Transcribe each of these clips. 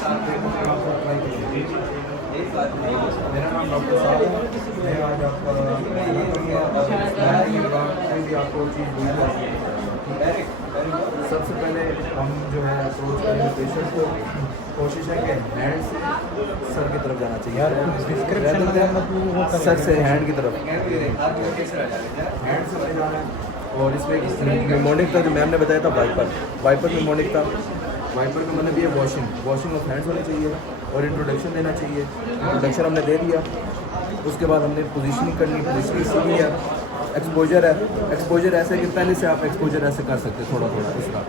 मेरा नाम डॉक्टर साहब है। मैं आज आपको चीज़ सबसे पहले हम जो है अप्रोच करेंगे पेशेंट को, कोशिश है कि हैंड से सर की तरफ जाना चाहिए, सर से हैंड की तरफ, हैंड से ले जाना है। और इसमें निमोनिक था जो मैम ने बताया था, वाइपर निमोनिक था। वाइपर का मतलब ये वॉशिंग ऑफ हैंड्स होनी चाहिए और इंट्रोडक्शन देना चाहिए। इंट्रोडक्शन हमने दे दिया। उसके बाद हमने पोजीशनिंग करनी, पोजीशनिंग सीधी है। एक्सपोजर है, एक्सपोजर ऐसे कि पहले से आप एक्सपोजर ऐसे कर सकते हैं, थोड़ा थोड़ा इस तरह,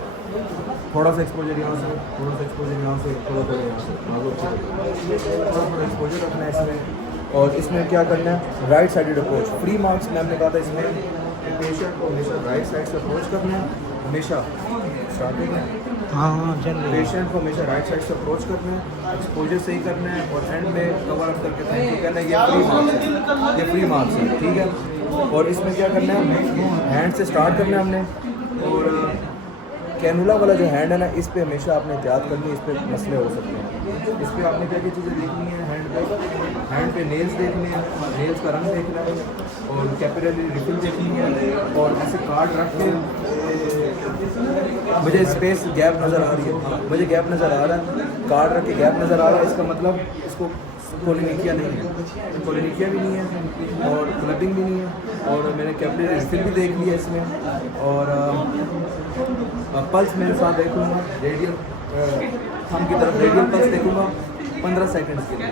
थोड़ा सा एक्सपोजर यहाँ से, थोड़ा सा एक्सपोजर यहाँ से, थोड़ा थोड़ा यहाँ से, थोड़ा थोड़ा एक्सपोजर रखना है इसमें। और इसमें क्या करना है, right sided approach, free marks ma'am ने कहा था इसमें पेशेंट को हमेशा राइट साइड से अप्रोच करना है, हमेशा स्टार्टिंग है। हाँ चल रही है। पेशेंट को हमेशा राइट साइड से अप्रोच करना है, एक्सपोजर सही करना है और एंड में कवर अप करके थैंक यू कहना है। ये फ्री मार्क्स है, ये फ्री मार्क्स है, ठीक है। और इसमें क्या करना है, हैंड से स्टार्ट करना है हमने। और कैनुला वाला जो हैंड है ना, इस पे हमेशा आपने एहतियात करनी है, इस पे मसले हो सकते हैं। इस पे आपने क्या क्या चीज़ें देखनी है, हैंड पे नेल्स देखने हैं, नेल्स का रंग देखना है और कैपिलरी रिफिल देखनी है। और ऐसे कार्ड रख के, मुझे स्पेस गैप नज़र आ रही है, मुझे गैप नज़र आ रहा है, कार्ड रख के गैप नज़र आ रहा है, इसका मतलब इसको कोलिनिकिया नहीं है, कोलिनिकिया भी नहीं है और क्लबिंग भी नहीं है। और मैंने कैपिलरी रिफिल भी देख लिया इसमें। और पल्स मेरे साथ देखूँगा, रेडियल थंब की तरफ रेडियल पल्स देखूँगा 15 सेकंड्स के लिए,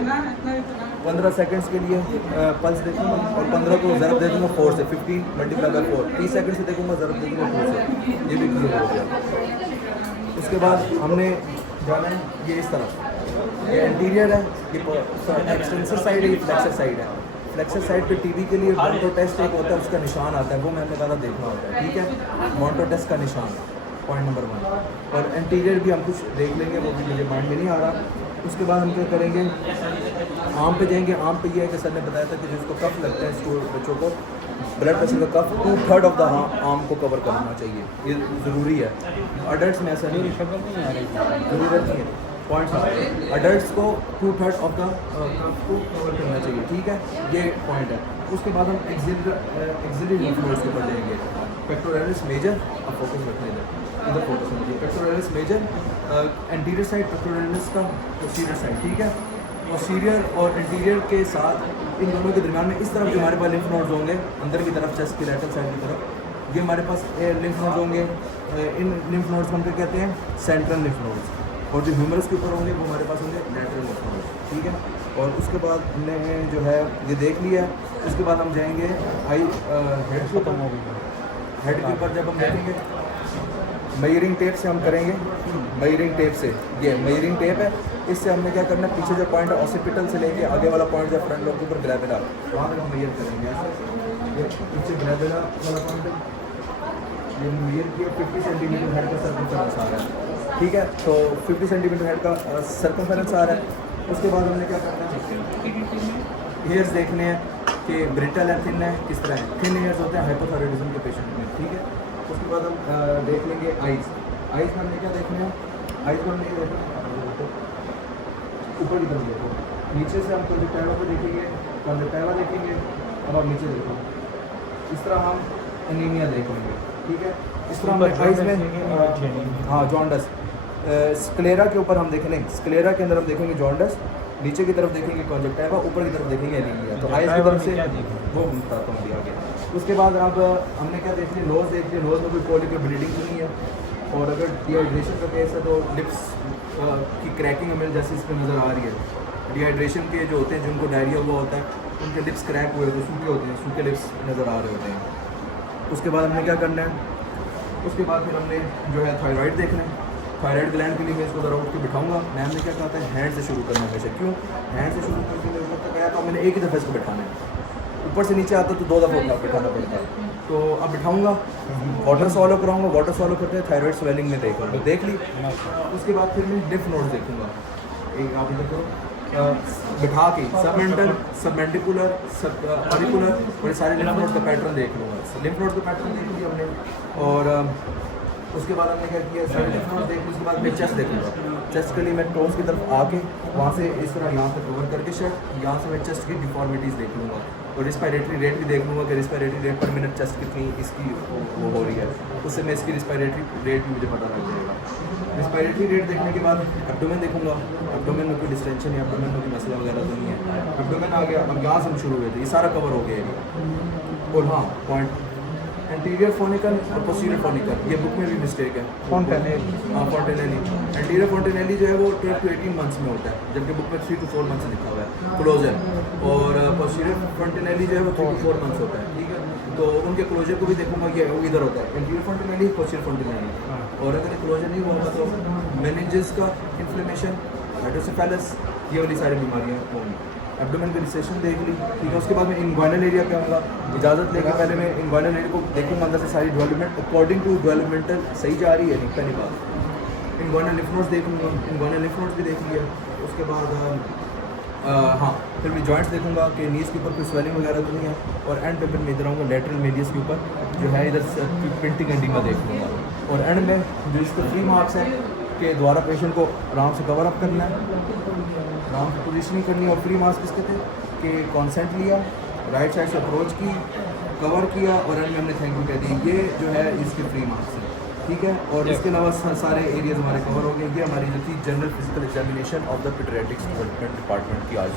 15 सेकंड्स के लिए पल्स देखूँगा। और 15 को ज़रब दे दूँगा 4 से, 15 मल्टीप्लाई बाय 4, 30 सेकंड से देखूँगा, ज़रब दे दूँगा 2 से, ये भी क्लियर हो गया। उसके बाद हमने जाना है ये इस तरफ, ये एंटीरियर है, ये एक्सटेंसर साइड है, ये फ्लेक्सर साइड है। फ्लेक्सर साइड पे टीबी के लिए मॉन्टो टेस्ट एक होता है, उसका निशान आता है, वो मैंने कहा देखना होता है, ठीक है। मॉन्टो टेस्ट का निशान, पॉइंट नंबर 1। और एंटीरियर भी हम कुछ देख लेंगे, वो भी मुझे माइंड में नहीं आ रहा। उसके बाद हम क्या करेंगे, आम पे जाएंगे। आम पे ये है कि सर ने बताया था कि जिसको कफ लगता है, स्कूल बच्चों को ब्लड प्रेशर का कफ 2/3 ऑफ द आर्म को कवर करना चाहिए, ये ज़रूरी है। अडल्ट में ऐसा नहीं है, ज़रूरत नहीं है। पॉइंट अडल्ट को 2/3 ऑफ द कफ को कवर करना चाहिए, ठीक है, ये पॉइंट है। उसके बाद हम एक्सिलरी लिम्फ नोड्स के ऊपर जाएंगे। पेक्टोरलिस मेजर, अब फोकस रखने दें, इधर फोकस रखिए। Pectoralis major anterior side, pectoralis का पोस्टीरियर साइड, ठीक है। पोस्टीरियर और एंटीरियर के साथ इन दोनों के दरमियान में इस तरफ जो हमारे पास लिम्फ नोड्स होंगे, अंदर की तरफ चेस्ट की लैटरल साइड की तरफ, ये हमारे पास लिम्फ नोड्स होंगे। इन लिम्फ नोड्स को हम क्या कहते हैं, सेंट्रल लिम्फ नोड्स। और जो ह्यूमरस के ऊपर होंगे वो हमारे पास होंगे लैटरल लिम्फ नोड्स, ठीक है। और उसके बाद हमने जो है ये देख लिया। उसके बाद हम जाएंगे आई हेड के ऊपर। हेड के ऊपर जब हम देखेंगे, मेजरिंग टेप से हम करेंगे, मेजरिंग टेप से, ये मेजरिंग टेप है, इससे हमने क्या करना है, पीछे जो पॉइंट है ऑसिपिटल से लेके आगे वाला पॉइंट जो फ्रंट लोब के ऊपर ग्रेविला, वहाँ तक हम मेजर करेंगे। ये पीछे ग्रेविला वाला पॉइंट है, ये मेजर किया 50 सेंटीमीटर हेड का सर्कमफेरेंस आ रहा है, ठीक है। तो 50 सेंटीमीटर हेड का सर्कमफेरेंस आ रहा है। उसके बाद हमने क्या करना है, हेयर्स देखने हैं कि ब्रिटल है, थिन है, किस तरह है। थिन हेयर्स होते हैं हाइपोथायरॉयडिज्म के पेशेंट में, ठीक है। उसके बाद हम देख लेंगे आइज़ में हमने क्या देखना है, आइज़ को हमने देखना ऊपर की तरफ देखो, नीचे से हम कंजक्टिवा को देखेंगे, कंजक्टिवा देखेंगे। अब आप नीचे देखो, इस तरह हम एनीमिया देखेंगे, ठीक है। इस तरह हम आइज़ में हाँ जॉन्डस, स्क्लेरा के ऊपर हम देखेंगे, स्क्लेरा के अंदर हम देखेंगे जॉन्डस, नीचे की तरफ देखेंगे कॉन्जक्टिवा, ऊपर की तरफ देखेंगे एनीमिया। तो आइज़ की तरफ से वो हम बताता हूँ आगे। उसके बाद अब हमने क्या देख लिया, नोज़ देख लिया। नोज़ में कोई कोलिक ब्लीडिंग तो नहीं है। और अगर डिहाइड्रेशन का केस है तो लिप्स की क्रैकिंग हमें जैसे इसमें नज़र आ रही है। डिहाइड्रेशन के जो होते हैं, जिनको डायरिया हुआ होता है, उनके लिप्स क्रैक हुए होते हैं, सूखे होते हैं, सूखे लिप्स नज़र आ रहे होते हैं। उसके बाद हमने क्या करना है, उसके बाद फिर हमने जो है थायराइड देखना है। थायराइड ग्लैंड के लिए मैं इसको ज़रा उठ के बिठाऊंगा। मैम ने क्या कहा था, हैंड से शुरू करना है हमेशा। क्यों हैंड से शुरू करके मैं ऊपर तक आया था, मैंने एक ही दफ़ा इसको बिठाना है। ऊपर से नीचे आता तो 2 दफ़ा बिठाना पड़ता है। तो अब बिठाऊंगा, वाटर सॉलो कराऊंगा, वाटर सॉलो करते हैं थायराइड स्वेलिंग में देखूँगा, देख ली। उसके बाद फिर मैं लिम्फ नोड्स देखूँगा, एक आप इधर करो, बिठा के सबमेंटल, सबमेंटिकुलर, ऑरिकुलर और सारे लिम्फ नोड्स का पैटर्न देख लूँगा। लिम्फ नोड्स का पैटर्न देख लिया हमने। और उसके बाद हमने क्या किया, सारे लिम्फ नोड्स देख ली, उसके बाद मैं चेस्ट देखूंगा। चेस्ट के लिए मैं टोन्स की तरफ आके वहाँ से इस तरह यहाँ से कवर करके शर्ट, यहाँ से मैं चेस्ट की डिफॉर्मिटीज़ देख लूँगा और रिस्पायरेटरी रेट भी देख लूँगा कि रिस्पायरेटरी रेट पर मिनट चेस्ट कितनी इसकी वो हो रही है, उससे मैं इसकी रिस्पायरेटरी रेट भी मुझे पता लग जाएगा। रिस्पायरेटरी रेट देखने के बाद एब्डोमेन देखूंगा, एब्डोमेन में कोई डिस्टेंशन या एब्डोमेन में कोई मसला वगैरह तो नहीं है। एब्डोमेन आ गया, अब यहाँ से हम शुरू हुए थे, ये सारा कवर हो गया। और हाँ पॉइंट, एंटीरियर फोनिकल और पोस्टीरियर फोनिकल, ये बुक में भी मिस्टेक है। Fontanelli। हाँ फॉन्टेनेली, एंटीरियर फॉन्टेनेली जो है वो 12 to 18 मंथ्स में होता है, जबकि बुक में 3 to 4 मंथ्स लिखा हुआ है क्लोजर। और पोस्टीरियर फॉन्टेनेली जो है वो 3 to 4 मंथ्स होता है, ठीक है। तो उनके क्लोजर को भी देखूंगा कि वो इधर होता है, एंटीरियर फॉन्टेनेली, पोस्टीरियर फॉन्टेनेली। और अगर क्लोजर नहीं हुआ तो मेनिंजेस का इन्फ्लेमेशन, हाइड्रोसेफेलस, ये वाली सारी बीमारियाँ होंगी। एब्डोमेन की रिसेशन देख ली, ठीक है। उसके बाद मैं इन्वाइनल एरिया पे आऊँगा, इजाज़त लेके पहले मैं इन्वाइनल एरिया को देखूँगा अंदर से सारी डेवलपमेंट अकॉर्डिंग टू डेवलपमेंटल सही जा रही है नहीं, पहली बात। इन्वाइनल लिम्फ नोड्स देखूँगा, इन्वाइनल लिम्फ नोड्स भी देख लिया। उसके बाद हाँ फिर मैं जॉइंट्स देखूँगा कि नीज़ के ऊपर कोई स्वेलिंग वगैरह तो नहीं है। और एंड पे फिर मैं इधर आऊँगा लेटरल मेडियस के ऊपर जो है इधर पिंटिंग एंडिंग देख लूँगा। और एंड में जो इसके 3 मार्क्स हैं के द्वारा पेशेंट को आराम से कवर अप करना है, आराम से पोजिशनिंग करनी है। और फ्री मार्क्स किसके थे कि कॉन्सेंट लिया, राइट साइड से अप्रोच की, कवर किया और एंड में हमने थैंक यू कह दी। ये जो है इसके फ्री मार्क्स हैं, ठीक है। और इसके अलावा सारे एरियाज हमारे कवर हो गए। ये हमारी जो थी general physical examination of the paediatrics department की आज